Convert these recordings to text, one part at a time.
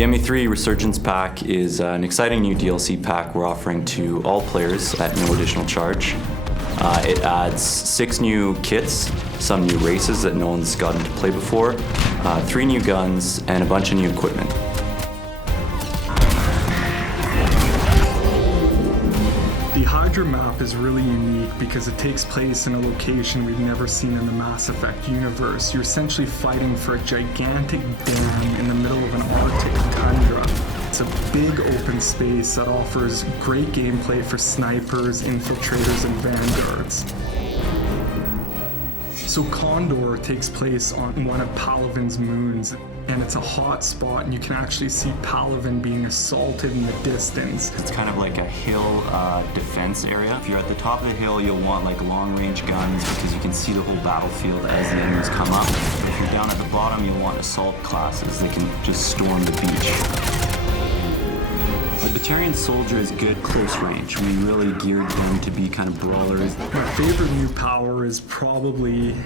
The ME3 Resurgence pack is an exciting new DLC pack we're offering to all players at no additional charge. It adds 6 new kits, some new races that no one's gotten to play before, 3 new guns, and a bunch of new equipment. The Hydra map is really unique because it takes place in a location we've never seen in the Mass Effect universe. You're essentially fighting for a gigantic dam in the middle of an Arctic tundra. It's a big open space that offers great gameplay for snipers, infiltrators, and vanguards. So CONDOR takes place on one of Palaven's moons, and it's a hot spot, and you can actually see Palaven being assaulted in the distance. It's kind of like a hill defense area. If you're at the top of the hill, you'll want like long-range guns because you can see the whole battlefield as the enemies come up. But if you're down at the bottom, you'll want assault classes that can just storm the beach. The Batarian soldier is good close range. We really geared them to be kind of brawlers. My favorite new power is probably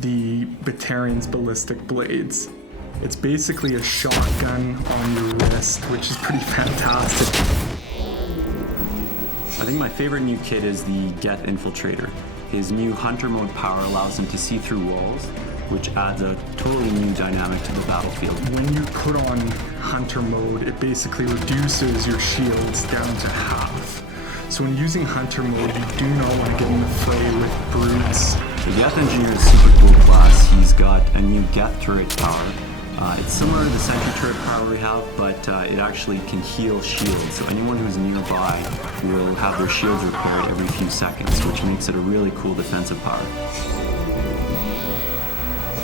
the Batarian's ballistic blades. It's basically a shotgun on your wrist, which is pretty fantastic. I think my favorite new kit is the Get Infiltrator. His new hunter mode power allows him to see through walls, which adds a totally new dynamic to the battlefield. When you put on hunter mode, it basically reduces your shields down to half. So when using hunter mode, you do not want to get in the fray with brutes. The Geth Engineer is super cool class. He's got a new Geth turret power. It's similar to the sentry turret power we have, but it actually can heal shields. So anyone who's nearby will have their shields repaired every few seconds, which makes it a really cool defensive power.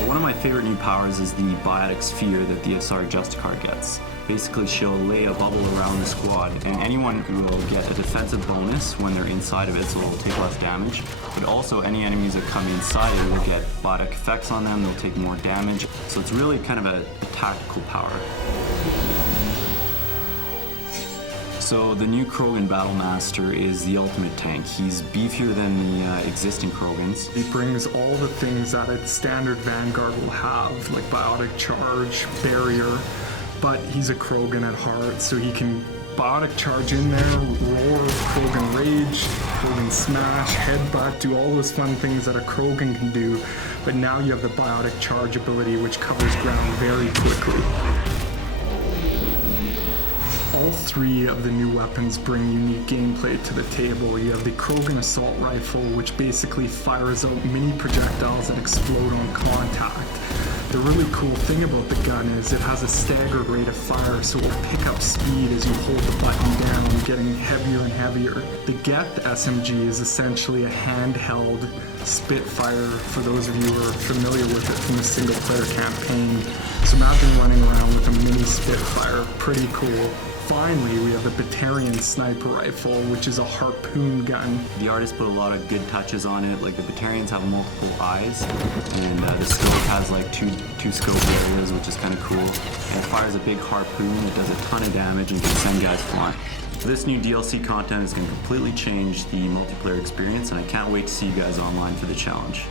One of my favorite new powers is the biotic sphere that the ASARI JUSTICAR gets. Basically, she'll lay a bubble around the squad, and anyone will get a defensive bonus when they're inside of it, so they'll take less damage. But also, any enemies that come inside it will get biotic effects on them, they'll take more damage. So it's really kind of a tactical power. So the new KROGAN Battlemaster is the ultimate tank. He's beefier than the existing KROGANs. He brings all the things that a standard Vanguard will have, like biotic charge, barrier, but he's a KROGAN at heart, so he can biotic charge in there, roar, KROGAN rage, KROGAN smash, headbutt, do all those fun things that a KROGAN can do, but now you have the biotic charge ability, which covers ground very quickly. All 3 of the new weapons bring unique gameplay to the table. You have the KROGAN Assault Rifle, which basically fires out mini projectiles that explode on contact. The really cool thing about the gun is it has a staggered rate of fire, so it will pick up speed as you hold the button down, getting heavier and heavier. The Geth SMG is essentially a handheld Spitfire, for those of you who are familiar with it from the single-player campaign. So imagine running around with a mini Spitfire, pretty cool. Finally, we have the Batarian sniper rifle, which is a harpoon gun. The artist put a lot of good touches on it. Like the Batarians have multiple eyes, and the scope has like two scope areas, which is kind of cool. And it fires a big harpoon that does a ton of damage and can send guys flying. This new DLC content is going to completely change the multiplayer experience, and I can't wait to see you guys online for the challenge.